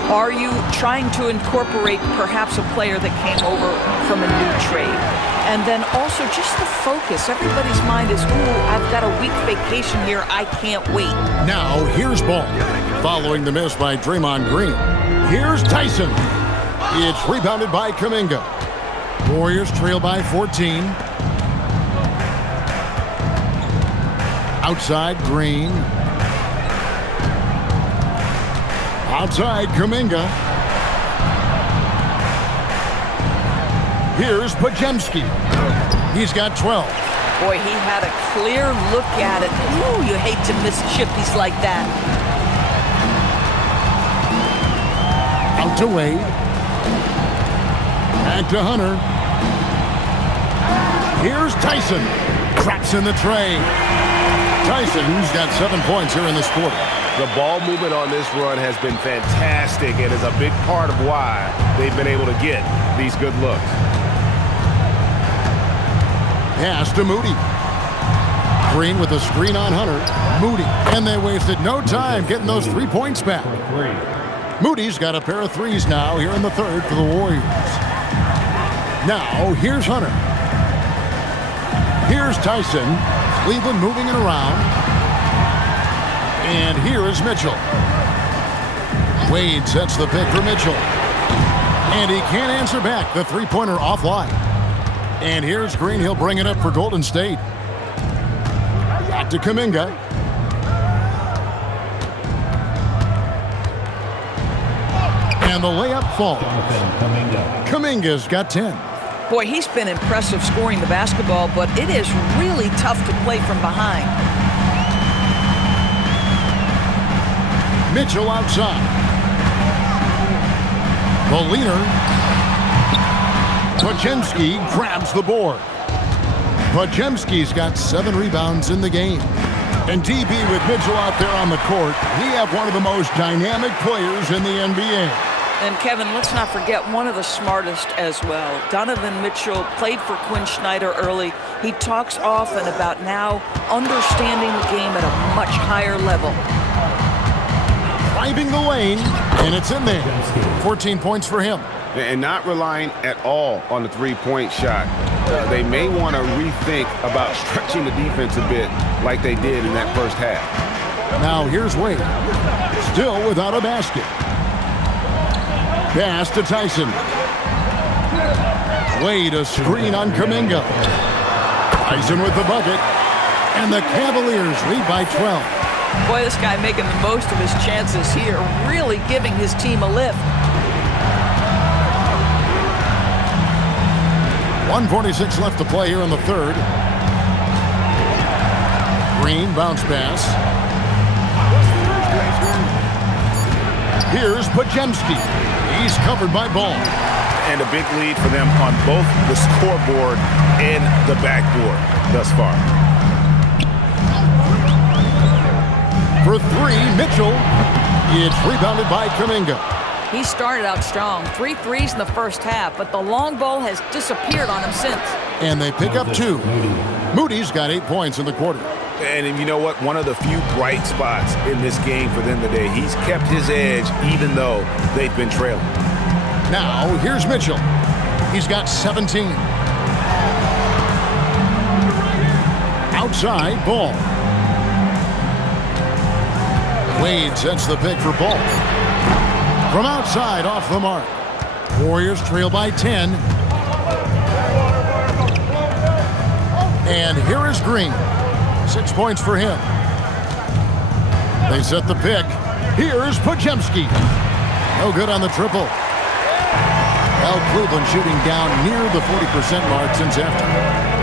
Are you trying to incorporate perhaps a player that came over from a new trade? And then also just the focus. Everybody's mind is, ooh, I've got a week vacation here. I can't wait. Now, here's Ball. Following the miss by Draymond Green. Here's Tyson. It's rebounded by Kuminga. Warriors trail by 14. Outside, Green. Outside, Kuminga. Here's Podziemski. He's got 12. Boy, he had a clear look at it. Ooh, you hate to miss chippies like that. Out to Wade. Back to Hunter. Here's Tyson. Traps in the tray. Tyson's got 7 points here in this quarter. The ball movement on this run has been fantastic and is a big part of why they've been able to get these good looks. Pass to Moody. Green with a screen on Hunter. Moody. And they wasted no time getting those 3 points back. Moody's got a pair of threes now here in the third for the Warriors. Now, here's Hunter. Here's Tyson. Cleveland moving it around. And here is Mitchell. Wade sets the pick for Mitchell. And he can't answer back. The three-pointer offline. And here's Green. He'll bring it up for Golden State. Back to Kuminga. And the layup falls. Kuminga's got 10. Boy, he's been impressive scoring the basketball, but it is really tough to play from behind. Mitchell outside. The leader. Podziemski grabs the board. Podziemski's got 7 rebounds in the game. And DB with Mitchell out there on the court, we have one of the most dynamic players in the NBA. And Kevin, let's not forget one of the smartest as well. Donovan Mitchell played for Quinn Snyder early. He talks often about now understanding the game at a much higher level. Driving the lane, and it's in there. 14 points for him. And not relying at all on the three-point shot. They may want to rethink about stretching the defense a bit like they did in that first half. Now here's Wade. Still without a basket. Pass to Tyson. Wade, a screen on Kuminga. Tyson with the bucket. And the Cavaliers lead by 12. Boy, this guy making the most of his chances here, really giving his team a lift. 1:46 left to play here in the third. Green, bounce pass. Here's Podziemski. He's covered by Ball. And a big lead for them on both the scoreboard and the backboard thus far. For 3, Mitchell. It's rebounded by Kuminga. He started out strong. 3 threes in the first half, but the long ball has disappeared on him since. And they pick up 2. Moody's got 8 points in the quarter. And you know what? One of the few bright spots in this game for them today. He's kept his edge even though they've been trailing. Now, here's Mitchell. He's got 17. Outside, Ball. Wade sets the pick for Ball. From outside, off the mark. Warriors trail by 10. And here is Green. 6 points for him. They set the pick. Here's Podziemski. No good on the triple. Well, Cleveland shooting down near the 40% mark since after.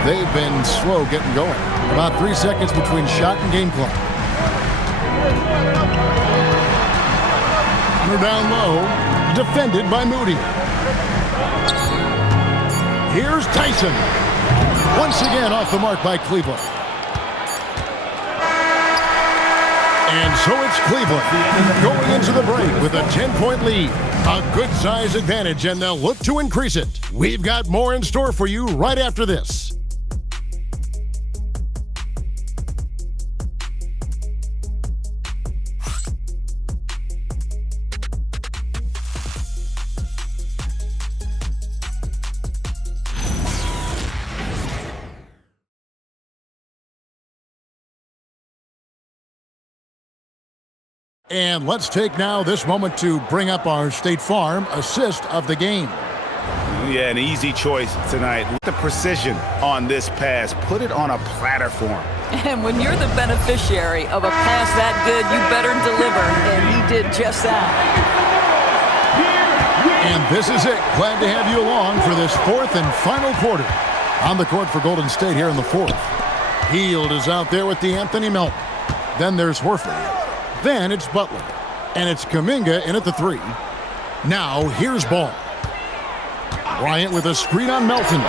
They've been slow getting going. About 3 seconds between shot and game clock. They're down low, defended by Moody. Here's Tyson. Once again off the mark by Cleveland. And so it's Cleveland going into the break with a 10-point lead. A good size advantage, and they'll look to increase it. We've got more in store for you right after this. And let's take now this moment to bring up our State Farm assist of the game. Yeah, an easy choice tonight. With the precision on this pass, put it on a platter for him. And when you're the beneficiary of a pass that good, you better deliver, and he did just that. And this is it. Glad to have you along for this 4th and final quarter. On the court for Golden State here in the 4th. Hield is out there with the Anthony Melton. Then there's Horford. Then it's Butler. And it's Kuminga in at the 3. Now here's Ball. Bryant with a screen on Melton.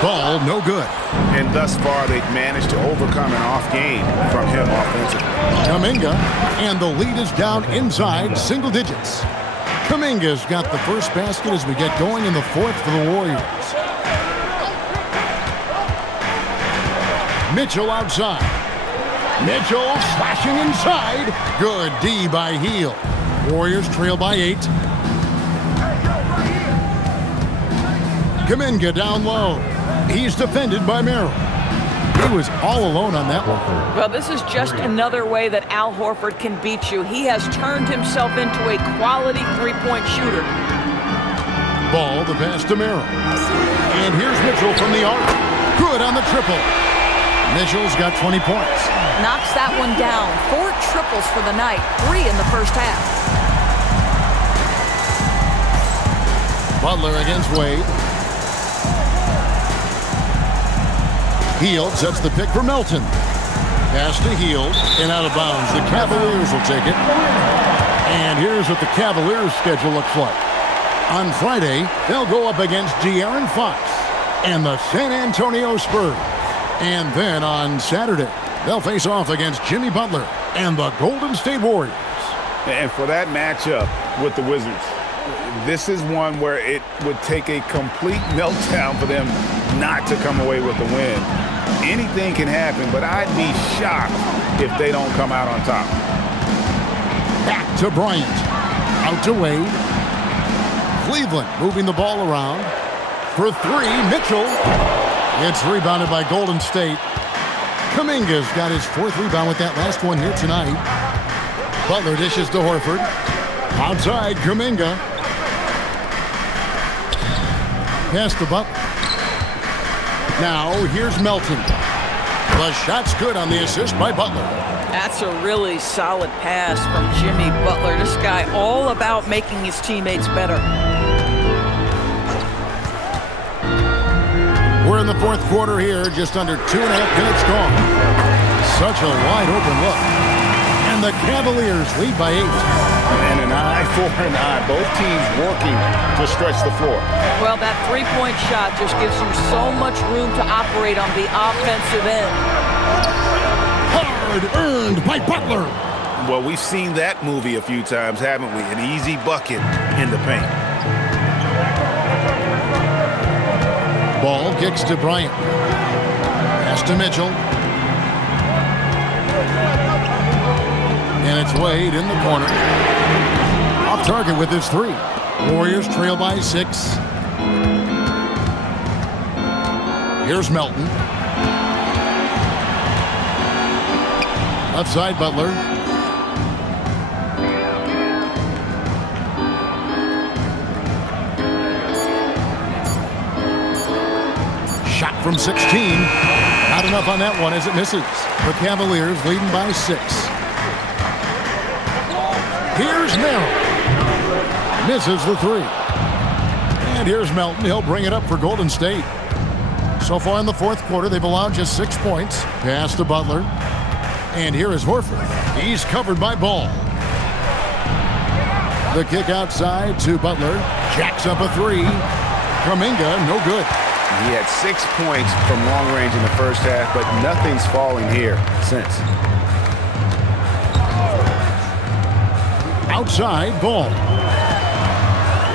Ball no good. And thus far, they've managed to overcome an off game from him offensively. Kuminga, and the lead is down inside single digits. Kuminga's got the first basket as we get going in the 4th for the Warriors. Mitchell outside. Mitchell slashing inside. Good D by Hield. Warriors trail by 8. Kuminga down low. He's defended by Merrill. He was all alone on that one. Well, this is just another way that Al Horford can beat you. He has turned himself into a quality three-point shooter. Ball, the pass to Merrill. And here's Mitchell from the arc. Good on the triple. Mitchell's got 20 points. Knocks that one down. 4 triples for the night. 3 in the first half. Butler against Wade. Hield sets the pick for Melton. Pass to Hield and out of bounds. The Cavaliers will take it. And here's what the Cavaliers' schedule looks like. On Friday, they'll go up against De'Aaron Fox and the San Antonio Spurs. And then on Saturday, they'll face off against Jimmy Butler and the Golden State Warriors. And for that matchup with the Wizards, this is one where it would take a complete meltdown for them not to come away with the win. Anything can happen, but I'd be shocked if they don't come out on top. Back to Bryant. Out to Wade. Cleveland moving the ball around. For 3, Mitchell. It's rebounded by Golden State. Kuminga's got his 4th rebound with that last one here tonight. Butler dishes to Horford. Outside, Kuminga. Pass to Butler. Now, here's Melton. The shot's good on the assist by Butler. That's a really solid pass from Jimmy Butler. This guy all about making his teammates better. We're in the 4th quarter here, just under 2.5 minutes gone. Such a wide open look. And the Cavaliers lead by 8. And an eye for an eye. Both teams working to stretch the floor. Well, that three-point shot just gives you so much room to operate on the offensive end. Hard earned by Butler. Well, we've seen that movie a few times, haven't we? An easy bucket in the paint. Ball kicks to Bryant. Pass to Mitchell. And it's Wade in the corner. Off target with his three. Warriors trail by 6. Here's Melton. Left side, Butler. Shot from 16. Not enough on that one as it misses. The Cavaliers leading by 6. Here's Merrill. Misses the 3. And here's Melton. He'll bring it up for Golden State. So far in the fourth quarter, they've allowed just 6 points. Pass to Butler. And here is Horford. He's covered by Ball. The kick outside to Butler. Jacks up a 3. Kuminga, no good. He had 6 points from long range in the first half, but nothing's falling here since. Outside, Ball.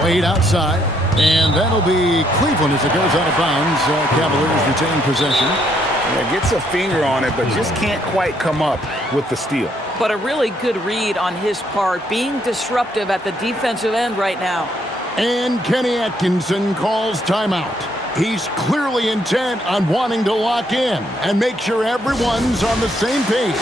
Wade outside. And that'll be Cleveland as it goes out of bounds. Cavaliers retain possession. Yeah, gets a finger on it, but just can't quite come up with the steal. But a really good read on his part, being disruptive at the defensive end right now. And Kenny Atkinson calls timeout. He's clearly intent on wanting to lock in and make sure everyone's on the same page.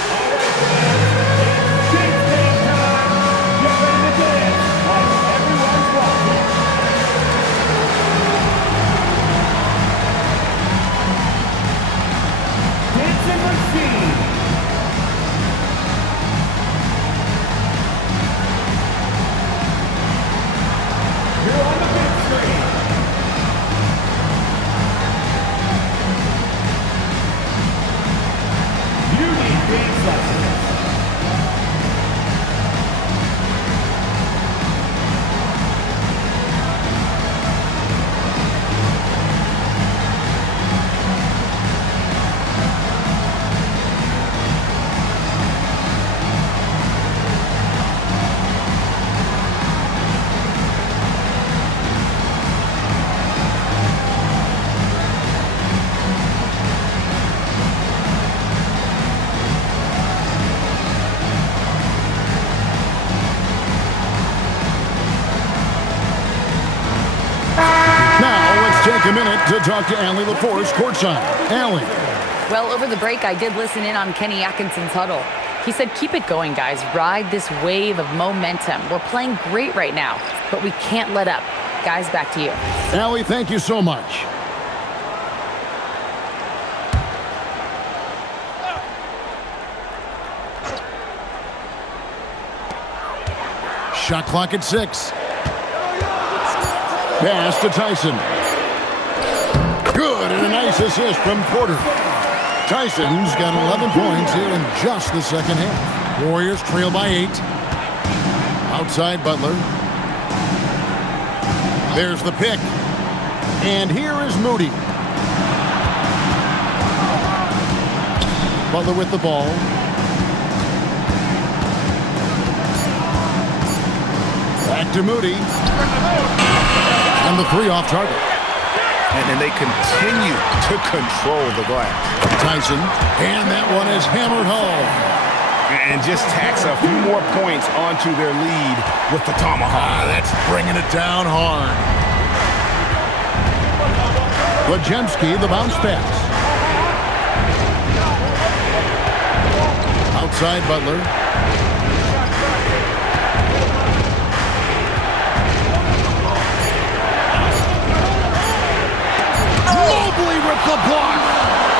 Take a minute to talk to Allie LaForce courtside. Allie. Well, over the break, I did listen in on Kenny Atkinson's huddle. He said, keep it going, guys. Ride this wave of momentum. We're playing great right now, but we can't let up. Guys, back to you. Allie, thank you so much. Shot clock at 6. Pass to Tyson. Good, and a nice assist from Porter. Tyson's got 11 points here in just the second half. Warriors trail by 8. Outside Butler. There's the pick. And here is Moody. Butler with the ball. Back to Moody. And the 3 off target. And they continue to control the glass. Tyson, and that one is hammered home. And just tacks a few more points onto their lead with the tomahawk. That's bringing it down hard. Lajemski, the bounce pass. Outside Butler. With the block.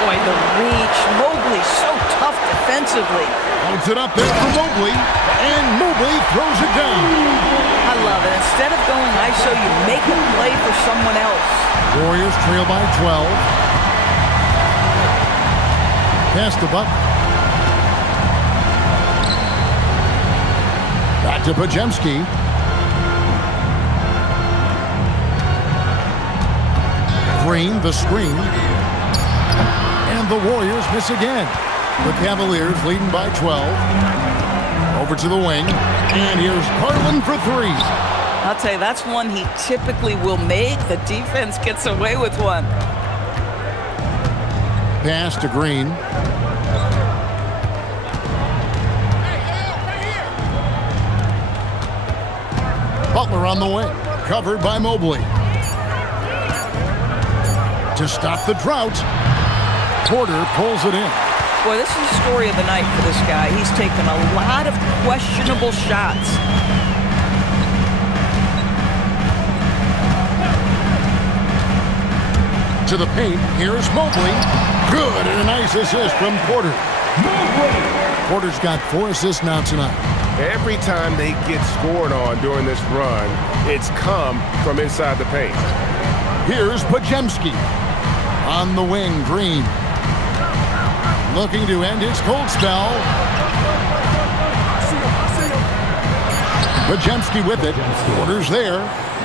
Boy, the reach. Mobley so tough defensively. Holds it up there for Mobley, and Mobley throws it down. I love it. Instead of going ISO, you make a play for someone else. Warriors trail by 12. Pass to Butler. Back to Pajemski. Green, the screen. And the Warriors miss again. The Cavaliers leading by 12. Over to the wing. And here's Garland for three. I'll tell you, that's one he typically will make. The defense gets away with one. Pass to Green. Butler on the wing. Covered by Mobley. To stop the drought, Porter pulls it in. Boy, this is the story of the night for this guy. He's taken a lot of questionable shots. To the paint, here's Mobley. Good, and a nice assist from Porter. Porter's got 4 assists now tonight. Every time they get scored on during this run, it's come from inside the paint. Here's Podziemski. On the wing, Green. Looking to end his cold spell. Podziemski with it. Porter's there.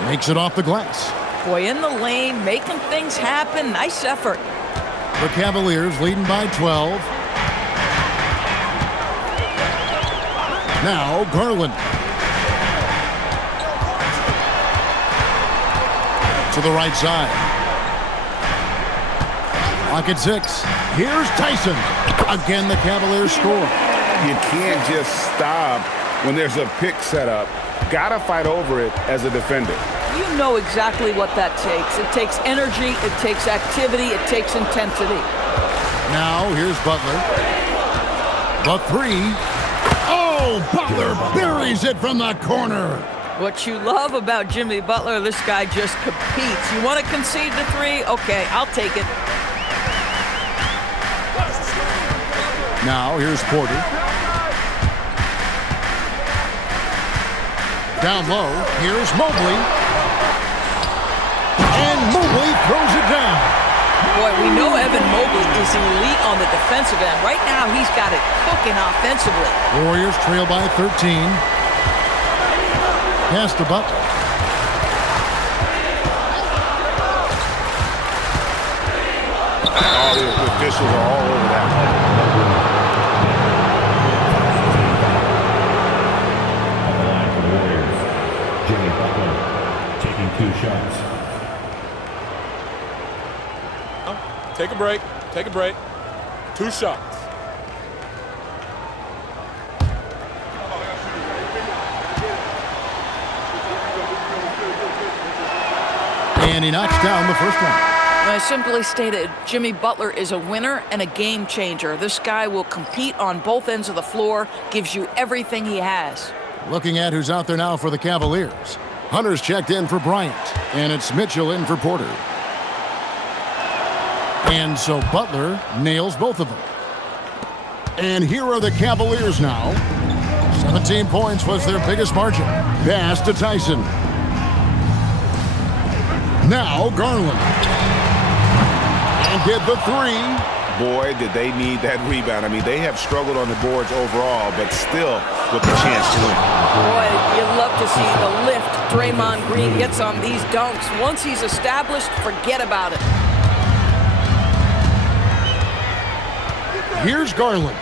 Makes it off the glass. Boy, in the lane, making things happen. Nice effort. The Cavaliers leading by 12. Now Garland. To the right side. Clock at 6. Here's Tyson. Again, the Cavaliers score. You can't just stop when there's a pick set up. Gotta fight over it as a defender. You know exactly what that takes. It takes energy, it takes activity, it takes intensity. Now here's Butler. The three. Oh, Butler buries it from the corner. What you love about Jimmy Butler, this guy just competes. You want to concede the three? Okay, I'll take it. Now here's Porter. Down low, here's Mobley. And Mobley throws it down. Boy, we know Evan Mobley is elite on the defensive end. Right now, he's got it cooking offensively. Warriors trail by 13. Pass to Butler. All the officials are all over that. Jimmy Butler taking 2 shots. Take a break. Take a break. 2 shots. And he knocks down the first one. I simply stated, Jimmy Butler is a winner and a game changer. This guy will compete on both ends of the floor, gives you everything he has. Looking at who's out there now for the Cavaliers. Hunter's checked in for Bryant, and it's Mitchell in for Porter. And so Butler nails both of them. And here are the Cavaliers now. 17 points was their biggest margin. Pass to Tyson. Now Garland. And get the three. Boy, did they need that rebound. I mean, they have struggled on the boards overall, but still with the chance to win. Boy, you love to see the lift Draymond Green gets on these dunks. Once he's established, forget about it. Here's Garland.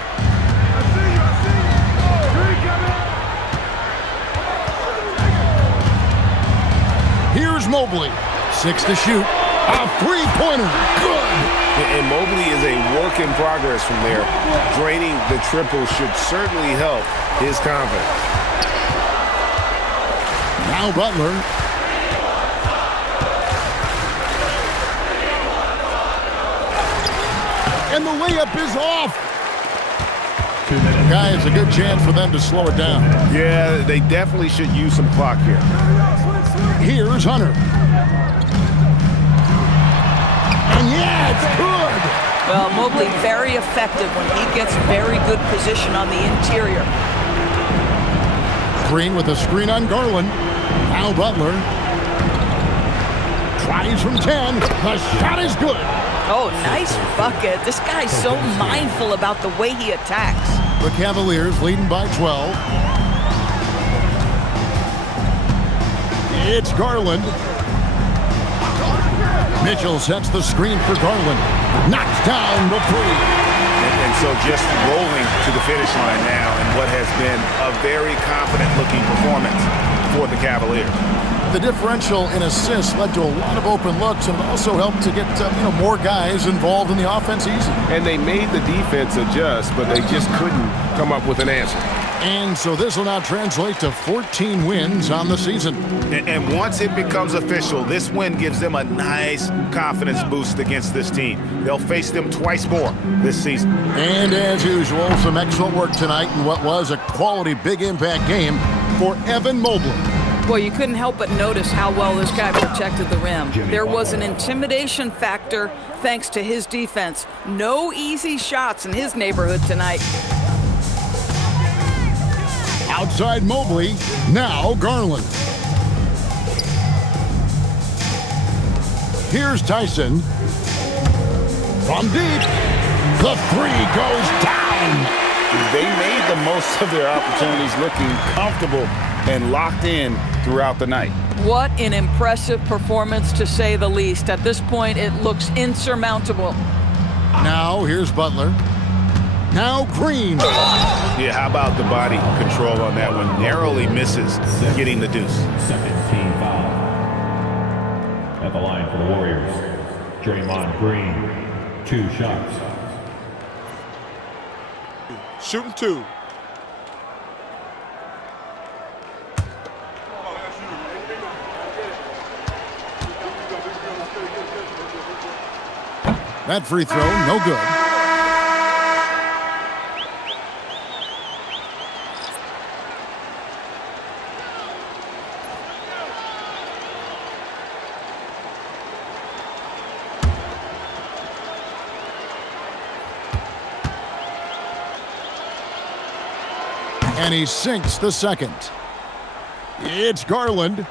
Here's Mobley. 6 to shoot. A three-pointer. Good. And Mobley is a work in progress from there. Draining the triple should certainly help his confidence. Now Butler. And the layup is off. Guys, a good chance for them to slow it down. Yeah, they definitely should use some clock here. Here's Hunter. And yeah, it's good. Well, Mobley very effective when he gets very good position on the interior. Green with a screen on Garland. Now Butler. Tries from 10. The shot is good. Oh, nice bucket. This guy's so mindful about the way he attacks. The Cavaliers leading by 12. It's Garland. Mitchell sets the screen for Garland. Knocks down the three. And And so just rolling to the finish line now in what has been a very confident-looking performance for the Cavaliers. The differential in assists led to a lot of open looks, and it also helped to get more guys involved in the offense easy. And they made the defense adjust, but they just couldn't come up with an answer. And so this will now translate to 14 wins on the season. And once it becomes official, this win gives them a nice confidence boost against this team. They'll face them twice more this season. And as usual, some excellent work tonight in what was a quality big impact game for Evan Mobley. Well, you couldn't help but notice how well this guy protected the rim. There was an intimidation factor thanks to his defense. No easy shots in his neighborhood tonight. Outside Mobley, now Garland. Here's Tyson. From deep, the three goes down. They made the most of their opportunities, looking comfortable and locked in throughout the night. What an impressive performance, to say the least. At this point, it looks insurmountable. Now here's Butler. Now Green. Yeah, how about the body control on that one? Narrowly misses getting the deuce. Second team foul. At the line for the Warriors, Draymond Green, 2 shots. Shooting 2. That free throw, no good. And he sinks the second. It's Garland.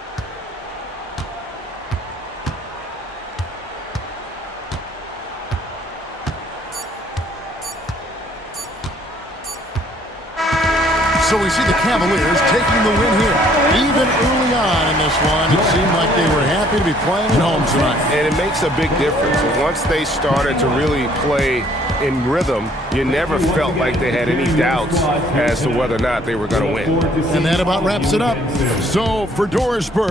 So we see the Cavaliers taking the win here. Even early on in this one, it seemed like they were happy to be playing at home tonight. And it makes a big difference. Once they started to really play in rhythm, you never felt like they had any doubts as to whether or not they were going to win. And that about wraps it up. So for Doris Burke,